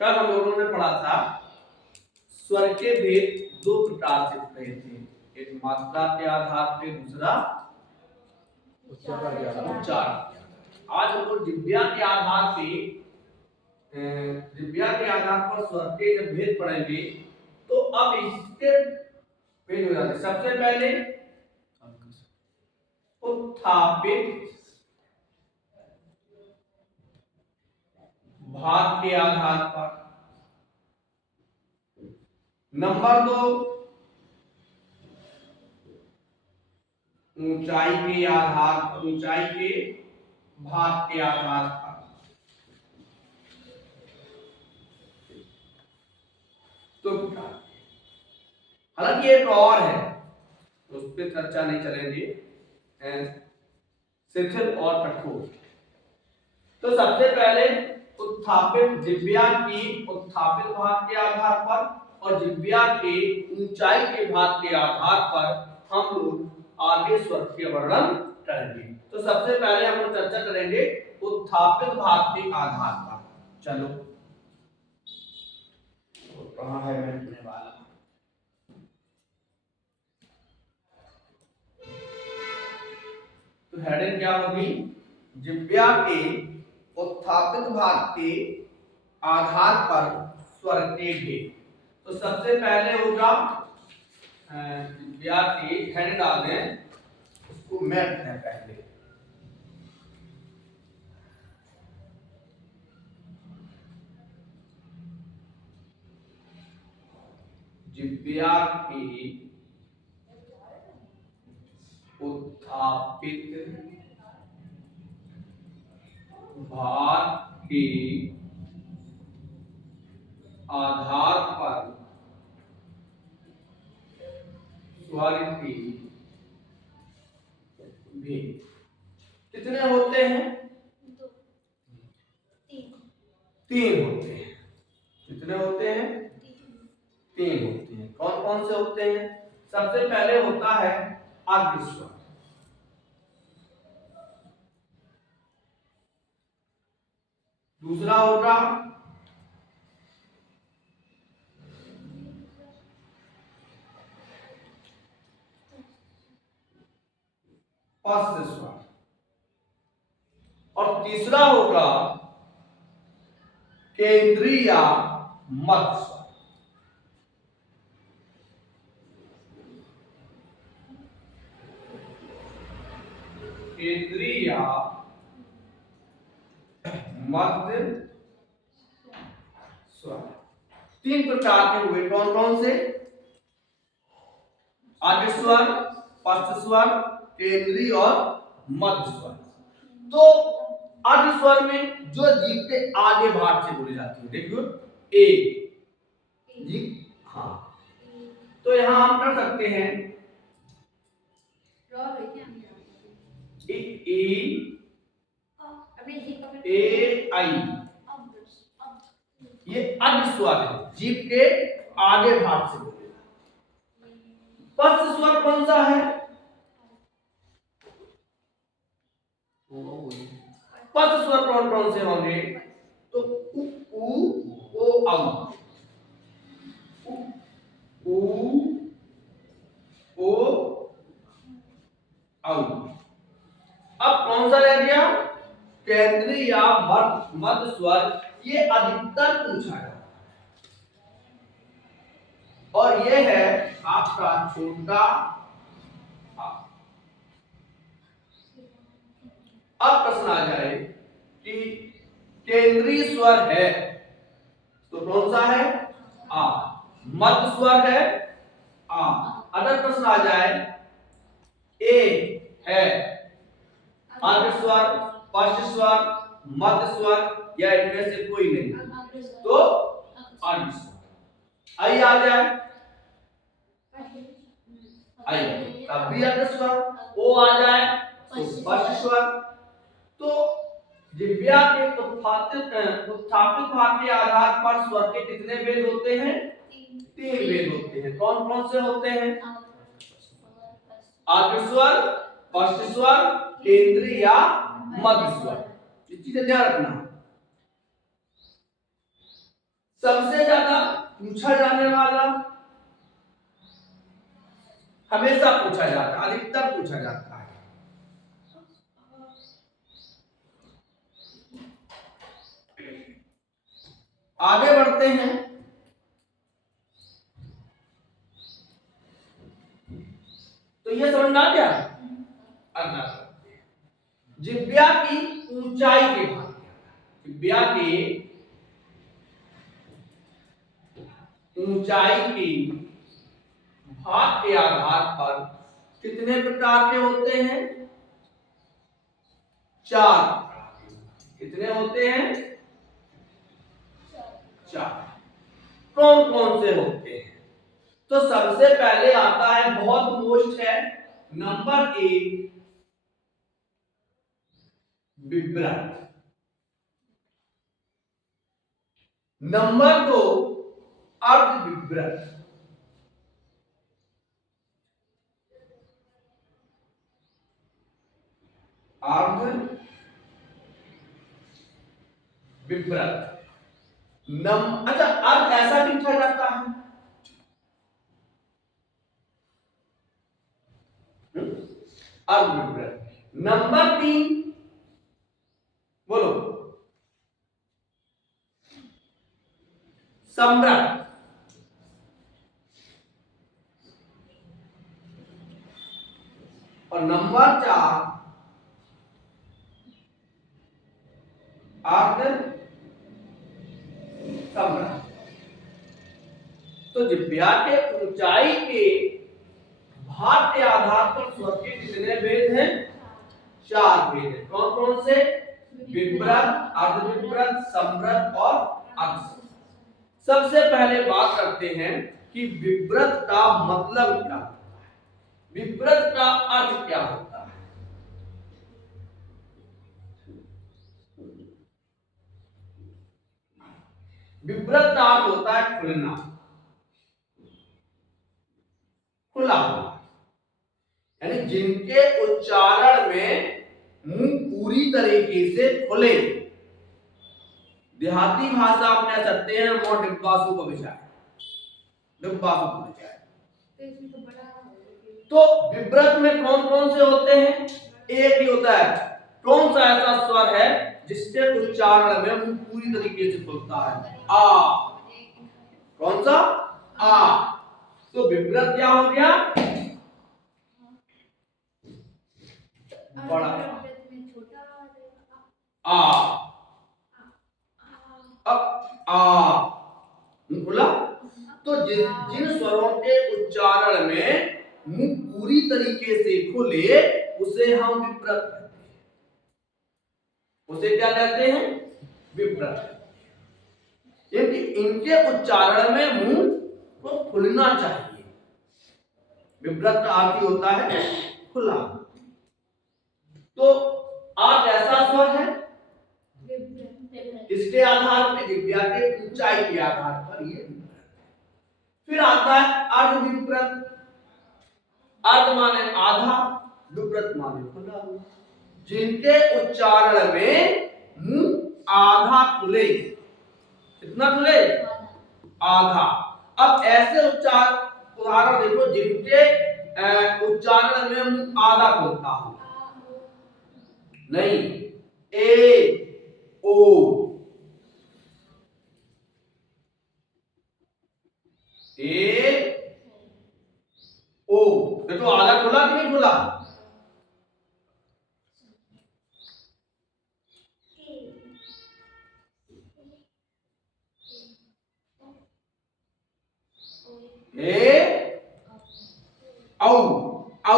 कल हम लोगों ने पढ़ा था स्वर के भेद दो प्रकार से पढ़े थे, एक मात्रा के आधार पे, दूसरा उच्चारण। आज हम लोग दिव्या के आधार पे स्वर के जब भेद पढ़ेंगे तो अब इसके भेद हो जाते। सबसे पहले उत्थापित भाग के आधार पर, नंबर 2 ऊंचाई के आधार पर, ऊंचाई के भाग के आधार पर। तो हालांकि एक और है तो उस पर चर्चा नहीं चलेंगे, शिथिल और कठोर। तो सबसे पहले उत्थापित दिव्या की उत्थापित भाग के आधार पर और दिव्या के ऊंचाई के भाग के आधार पर हम लोग आगे स्वर के वर्णन करेंगे। तो सबसे पहले हम लोग चर्चा करेंगे उत्थापित भाग के आधार पर। चलो कहां है मैं लिखने वाला। तो हेडिंग क्या होगी? दिव्या के उत्थापित भाग के आधार पर स्वर के भेद। तो सबसे पहले होगा दिव्या के हेड डाल दें, उसको मैप है पहले। दिव्या के उत्थापित भाग के आधार पर स्वर के भेद कितने होते हैं? तीन होते हैं। कितने होते हैं? तीन होते हैं। कौन कौन से होते हैं? सबसे पहले होता है अग्रस्वर, दूसरा होगा पश्च स्वर और तीसरा होगा केंद्रीय मध्य स्वर। केंद्रीय मध्य स्वर तीन प्रकार के हुए। कौन कौन से? आद्य स्वर, पश्च स्वर, केंद्रीय और मध्य स्वर। तो आद्य स्वर में जो जीभ के आगे भाग से बोली जाती है, देखियो ए जी, हाँ। तो यहां हम कर सकते हैं ए आई, ये आद्य स्वर है, जीभ के आगे भाग से बोले। पश्च स्वर कौन सा है? पश्च स्वर कौन कौन से होंगे? तो उ ओ औ, उ ओ औ। अब कौन सा रह गया? केंद्रीय या मध्य स्वर। ये अधिकतर पूछा है और ये है आपका छोटा आ। अब प्रश्न आ जाए कि केंद्रीय स्वर है तो कौन सा है? आ। मध्य स्वर है आ। अगर प्रश्न आ जाए ए है आद्य स्वर, पश्च स्वर, मध्य स्वर या इनमें से कोई नहीं, तो आद्य स्वर। आई आ जाए, आई तब भी आद्य स्वर। ओ आ जाए तो पश्च स्वर। तो दिव्या के उत्थापित भाग के आधार पर स्वर के कितने भेद होते हैं? तीन भेद होते हैं। कौन कौन से होते हैं? आद्य स्वर, पश्च स्वर, केंद्रीय या मध्य स्वर। ये चीजें ध्यान रखना। सबसे ज्यादा पूछा जाने वाला, हमेशा पूछा जाता है, अधिकतर पूछा जाता है। आगे बढ़ते हैं। तो ये समझना क्या, जिब्या की ऊंचाई के भाग, जिब्या की ऊंचाई की भाग के आधार पर कितने प्रकार के होते हैं, 4। कितने होते हैं, 4। कौन कौन से होते हैं? तो सबसे पहले आता है, बहुत मोस्ट है, नंबर 1 विव्रत, नंबर 2 अर्ध विव्रत, अर्ध विव्रत। अच्छा, अर्ध ऐसा भी लिखा जाता है, अर्ध विव्रत। नंबर 3 बोलो, सम्रत। और नंबर 4 अर्ध सम्रत। तो जिब्या के ऊंचाई के भाग के आधार पर स्वर के कितने भेद हैं, 4 भेद हैं। कौन कौन से, विव्रत, अर्धविव्रत, सम्रत और अर्ध। सबसे पहले बात करते हैं कि विव्रत का मतलब क्या होता है, विव्रत का अर्थ क्या होता है। विव्रत का अर्थ होता है खुलना, खुला हुआ, यानी जिनके उच्चारण में मुंह पूरी तरीके से खुले। देहाती भाषा में कह सकते हैं मोर डिब्बासु को बिछाए, डिब्बासु को बिछाए। तो विव्रत में कौन कौन से होते हैं, एक ही होता है। कौन सा ऐसा स्वर है जिसके उच्चारण में मुंह पूरी तरीके से खुलता है, आ। कौन सा, आ। तो विव्रत क्या हो गया, बड़ा आ। अब आ खुला। तो जिन स्वरों के उच्चारण में मुंह पूरी तरीके से खुले उसे हम विव्रत कहते हैं, उसे क्या कहते हैं, विव्रत। क्योंकि इनके उच्चारण में मुंह को खुलना चाहिए। विव्रत का अर्थ होता है खुला। तो आ कैसा स्वर है, इसके आधार पर, जिब्या के ऊंचाई के आधार पर ये विव्रत। फिर आता है अर्ध विव्रत। अर्ध माने आधा, विव्रत माने खुला, जिनके उच्चारण में मुंह आधा खुले। कितना खुले, आधा। अब ऐसे उदाहरण देखो जिनके उच्चारण में मुंह आधा खुलता हो, नहीं, ए, ओ, ए, ओ, देखो आधा खुला कि नहीं खुला, ए, औ, औ,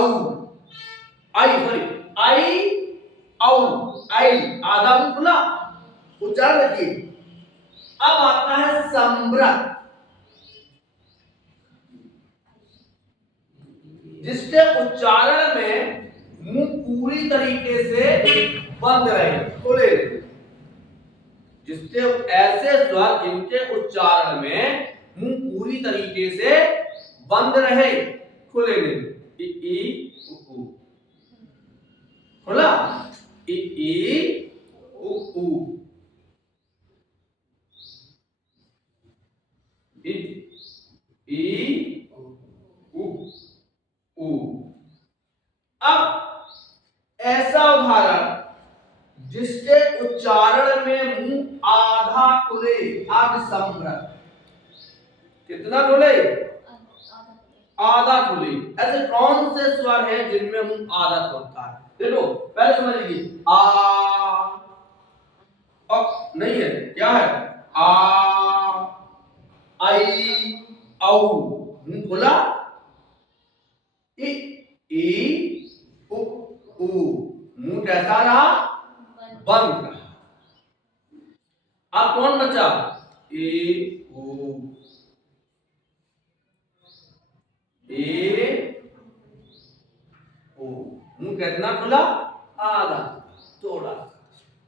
आई, सॉरी, आई, औ, आई, आधा मुंह खुला, उच्चारण रखिए। अब आता है सम्रत, जिसके उच्चारण में मुंह पूरी तरीके से बंद रहे, खुले। जिसके ऐसे स्वर जिनके उच्चारण में मुंह पूरी तरीके से बंद रहे, खुले नहीं। ई, उ, खुला, ई, उ, आधा खुले आध समृत। कितना खुले? आधा खुले। ऐसे कौन से स्वर हैं जिनमें मुंह आधा खुलता है? देखो पहले समझ लीजिए, आ नहीं है, क्या है? आ, आई, औ, मुंह खुला। इ, उ, मुंह कैसा रहा? बंद रहा। अब कौन बचा? ए, ओ, मुंह कितना खुला? आधा, थोड़ा।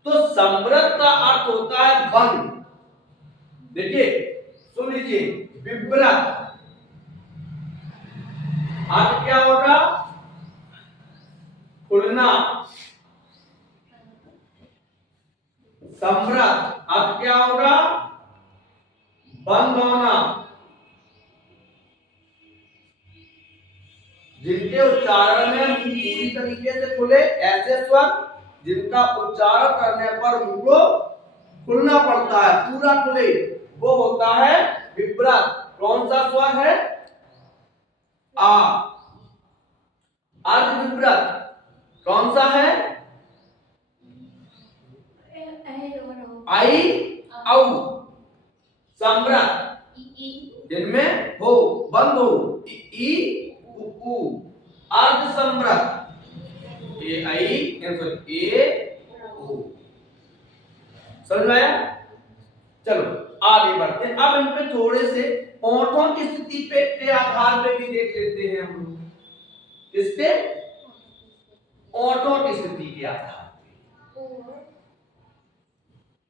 तो समृत का अर्थ होता है बंद। देखिए सुन लीजिए, विव्रत अर्थ क्या होगा? खुलना। समृत अर्थ क्या होगा? बंद होना। जिनके उच्चारण में मुंह पूरी तरीके से खुले, ऐसे स्वर जिनका उच्चारण करने पर मुंह को खुलना पड़ता है, पूरा खुले, वो होता है विव्रत। कौन सा स्वर है? आ। अर्ध विव्रत कौन सा है? आई, औ। समृत जिनमें हो, बंद हो, ई, उ। अर्ध समृत ए, आई, ए, ओ। समझ में आया? चलो आगे बढ़ते हैं। अब इन पे थोड़े से ओठों की स्थिति पे के आधार पे भी देख लेते हैं हम लोग। किसके? ओठों की स्थिति के आधार पे।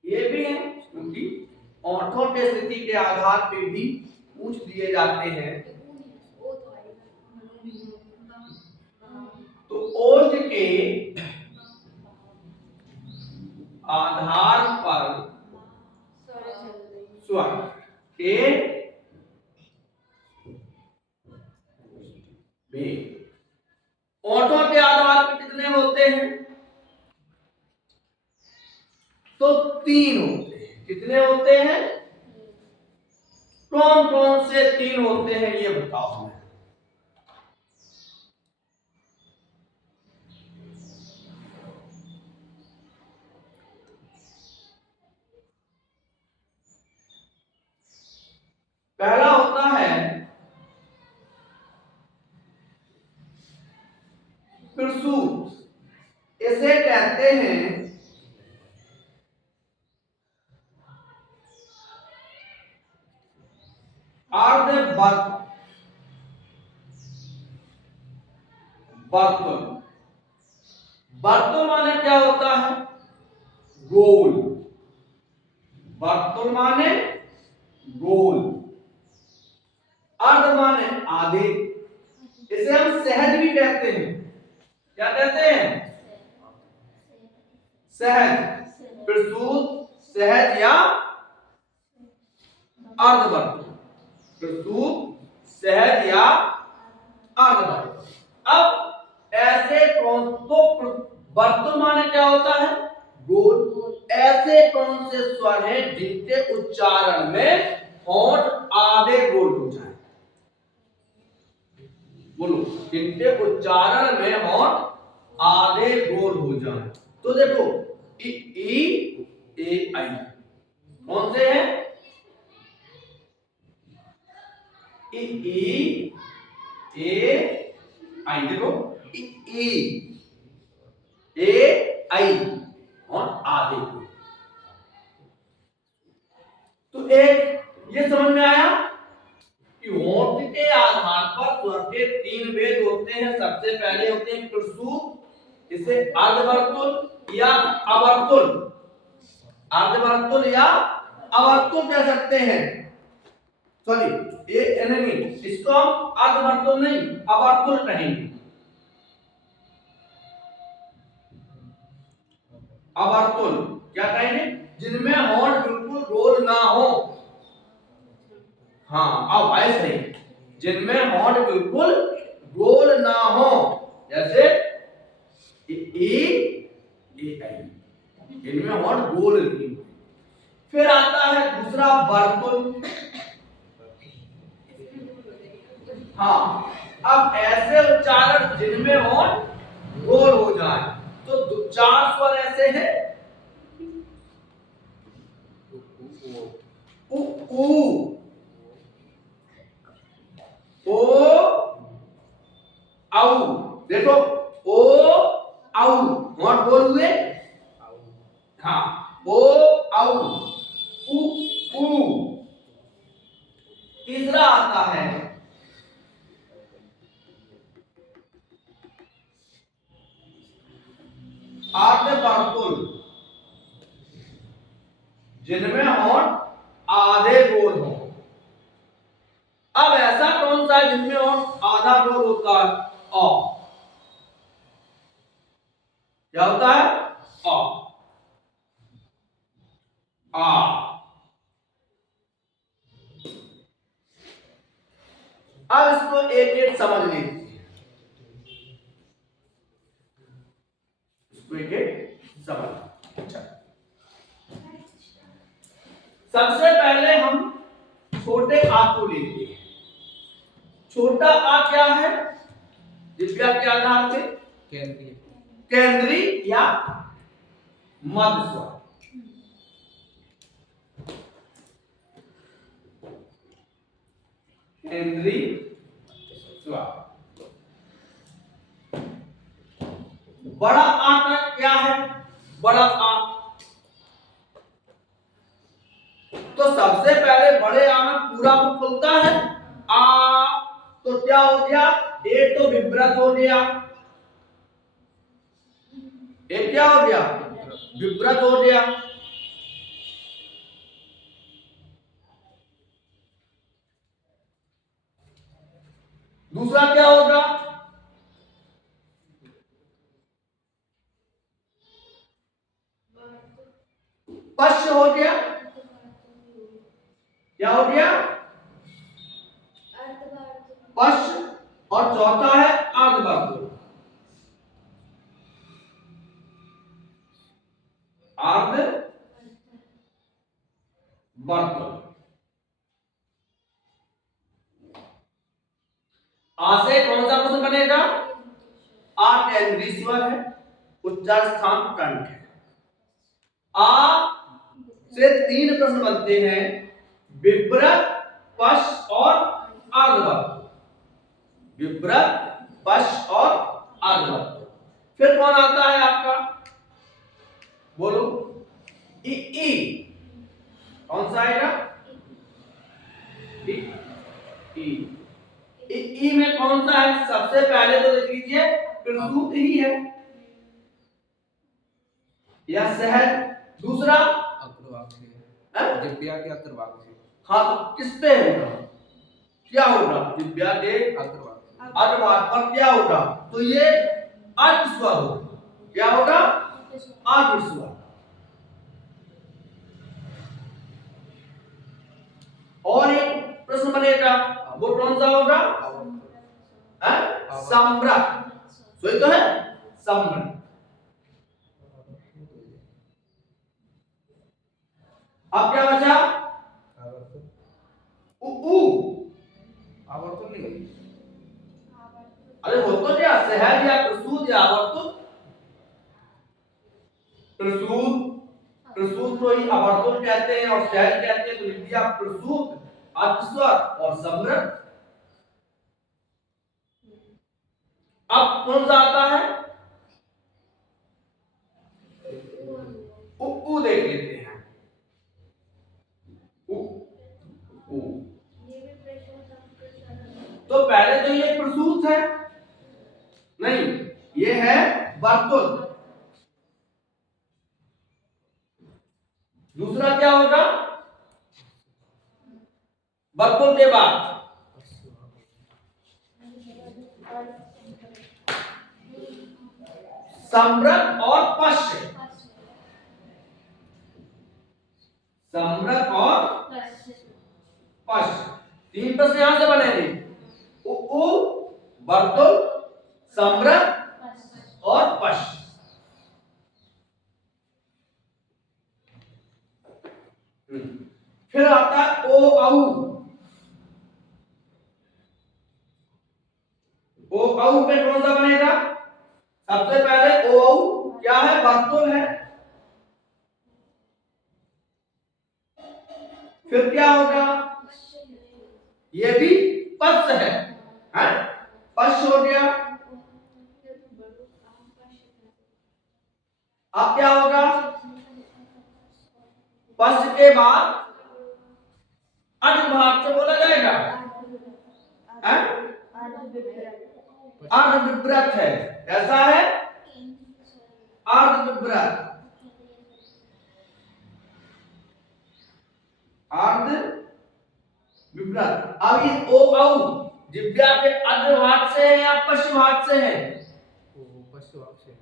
ये भी है क्योंकि ओठों की स्थिति के आधार पे भी पूछ दिए जाते हैं। तो ओठ के आधार पर स्वर के भी ओठों के आधार पर कितने होते हैं? तो 3 होते हैं। कितने होते हैं? कौन कौन से 3 होते हैं ये बताओ हमें। पहला होता है प्रसूत। इसे कहते हैं अर्धवर्तुल। वर्तुल माने क्या होता है? गोल। वर्तुल माने गोल। अर्ध माने आधे। इसे हम सहज भी कहते हैं। क्या कहते हैं? सहज, प्रसूत, सहज या अर्धवर्तुल। प्रसूत, सहज या अर्धवर्तुल। अब ऐसे कौन, तो वर्तुल माने क्या होता है? गोल। ऐसे कौन से स्वर हैं जिनके उच्चारण में होंठ आधे गोल हो जाए? बोलो, जिनके उच्चारण में होंठ आधे गोल हो जाए। तो देखो ई, ए, आई कौन से हैं? ई, ए, आई। देखो ई, ए, आई और आधे गोल। तो एक ये समझ में आया कि होंठ के आधार पर स्वर के 3 भेद होते हैं। सबसे पहले होते हैं प्रसूत, इसे अर्धवर्तुल या अवर्तुल, अर्धवर्तुल या अवर्तुल कह सकते हैं। सॉरी ये नहीं, इसको हम अर्धवर्तुल नहीं अवर्तुल कहेंगे। अवर्तुल क्या कहेंगे? जिनमें होंठ बिल्कुल गोल ना हो। हाँ अब ऐसे ही, जिनमें होंठ बिल्कुल गोल ना हो, जैसे ए, आई, इनमें होंठ गोल नहीं। फिर आता है दूसरा वर्तुल। हाँ, अब ऐसे उच्चारण जिनमें होंठ गोल हो जाए, तो चार स्वर ऐसे हैं। उ ऊ ओ औ। देखो ओ औ होंठ गोल हुए। हाँ, ओ औ उ ऊ। तीसरा आता है आर्ध वर्तुल, जिनमें होंठ आधे गोल हो। अब ऐसा कौन सा है जिनमें होंठ आधा गोल होता है? अ। क्या होता है? अ। आ। अब इसको एक एक समझ लीजिए, इसको एक एक समझ। अच्छा, सबसे पहले हम छोटे आ को लेते हैं। छोटा आ क्या है? दिव्या के आधार से केंद्रीय, केंद्रीय या मध्य स्वर। केंद्रीय स्वर। बड़ा आ का क्या है? बड़ा आ। तो सबसे पहले बड़े आ में पूरा मुख खुलता है आ, तो क्या हो गया? एक तो विव्रत हो गया, एक क्या हो गया? विव्रत हो गया। दूसरा क्या होगा? पश्च हो गया। क्या हो गया? पश्च। और चौथा है अर्धवर्तुल। अर्धवर्तुल। आ से कौन सा प्रश्न बनेगा? आ केंद्रीय स्वर है, उच्चार स्थान कंठ है। आ से तीन प्रश्न बनते हैं, विव्रत, पश्च और अर्धवर्तुल। विव्रत, पश्च और अर्धवर्तुल। फिर कौन आता है आपका? बोलो। ई ई कौन सा आएगा? ई ई में कौन सा है? सबसे पहले तो देख लीजिए, प्रसूत ही है या सहज। दूसरा दिव्या के अग्रभाग से। हाँ, तो किस पे होगा? क्या होगा? दिव्या के अग्रभाग पर क्या होगा? तो ये अर्ध स्वर होगा। क्या होगा? अर्ध स्वर। और एक प्रश्न बनेगा, वो कौन सा होगा? सम्रक। सही तो है, सम्रक। अब क्या बचा? उ आवर्तन नहीं होगी। अरे हो तो क्या, सहज या प्रसूत या आवर्तन? प्रसूत, प्रसूत को ही आवर्तन कहते हैं और सहज कहते हैं। तो लिख दिया प्रसूत, अर्धस्वर और सम्रक। अब कौन सा आता है? उ देख लेते हैं। उ उ तो पहले तो ये प्रसूत है, नहीं, ये है वर्तुल। दूसरा क्या होगा? वर्तुल के बाद सम्रक और पश्च। सम्रक और पश्च, तीन प्रश्न यहां से बनेंगे। उ वर्तुल, सम्रक और पश्च। फिर आता है ओ औ। ओ औ पे कौन सा बनेगा? सबसे पहले ओ औ क्या है? वर्तुल है। फिर क्या होगा? ये भी पश्च है, हैं? पश्च हो गया। अब क्या होगा? पश्च के बाद अर्धभाग से बोला जाएगा, हैं? अर्धविव्रत है। कैसा है? अर्धविव्रत। अर्धविव्रत। अब ये ओ औ जिब्या के अग्रभाग से है या पश्च भाग से है? पश्च भाग से है,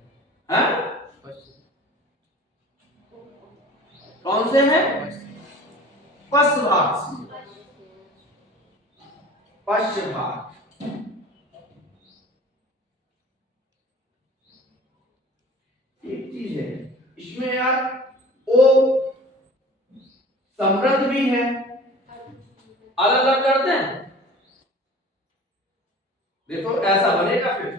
कौन से है? पश्च भाग से, पश्च भाग। एक चीज है इसमें यार, ओ समृद्ध भी है, अलग अलग करते हैं। देखो ऐसा बनेगा। फिर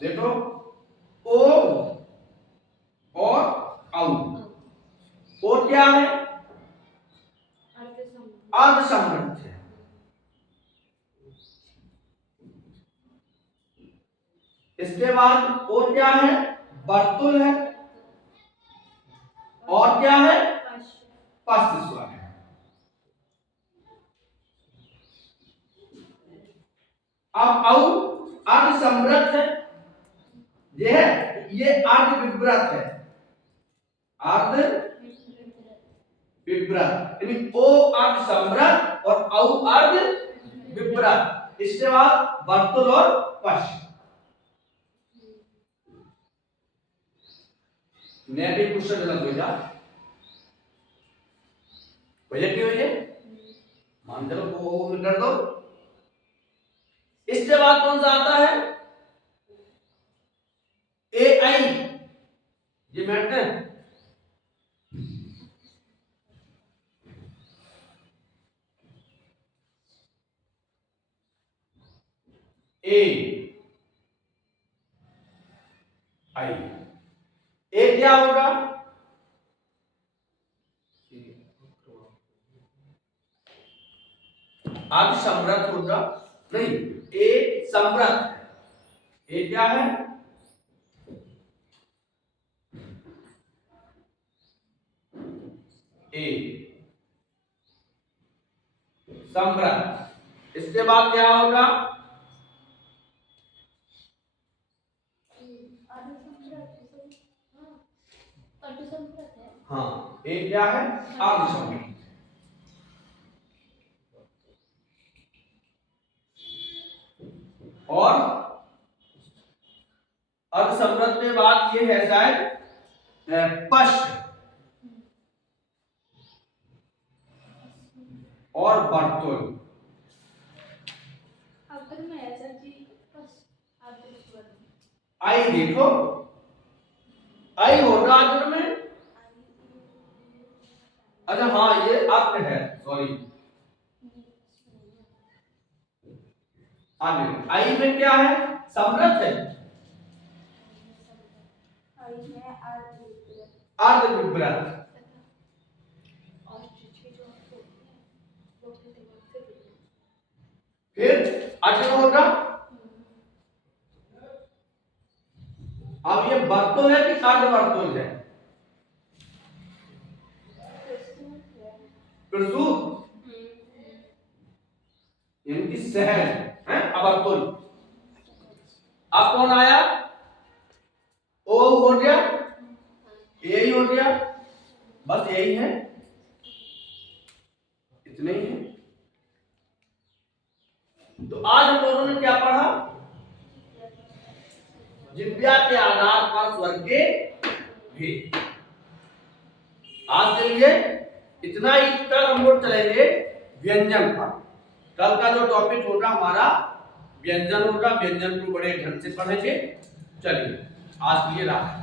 देखो ओ और औ। ओ क्या है? अर्ध समृद्ध है। इसके बाद ओ क्या है? वर्तुल है। और क्या है? पश्च स्वर है। अब औ अर्ध समृद्ध है, ये अर्ध विव्रत है। अर्ध विव्रत यानी ओ अर्ध समृद्ध और औ अर्ध विव्रत। इसके बाद वर्तुल और पश्च। नेगेटिव क्वेश्चन लग गया भैया, क्यों है मान चलो वो कर दो। इसके बाद कौन सा आता है? ए आई। ये मैट है। ए आई। ए क्या होगा? अर्ध समृद्ध होगा। नहीं, ए समृद्ध। ए क्या है? ए समृद्ध। इसके बाद क्या होगा? हाँ, ए क्या है? अर्ध समृद्ध। और अर्ध समृद्ध के बाद ये है शायद पश्च और वर्तुल। आई देखो, आई होगा आखिर में। अच्छा हाँ, ये अर्थ है, सॉरी। आगे आई में क्या है? समृद्ध है, अर्ध विव्रत। फिर आगे होगा। अब ये वर्तुल है कि अर्ध वर्तुल है? प्रसूत यानी सहज है, अवर्तुल। अब कौन आया? ओ हो गया, यही हो गया, बस यही है, इतने ही है। तो आज हम लोगों ने क्या पढ़ा? जिह्वा के आधार पर स्वर के भेद। आज के लिए इतना ही। कल हम लोग चलेंगे व्यंजन पर। कल का जो टॉपिक होगा हमारा व्यंजन होगा। व्यंजन को बड़े ढंग से पढ़ेंगे। चलिए आज के लिए रात।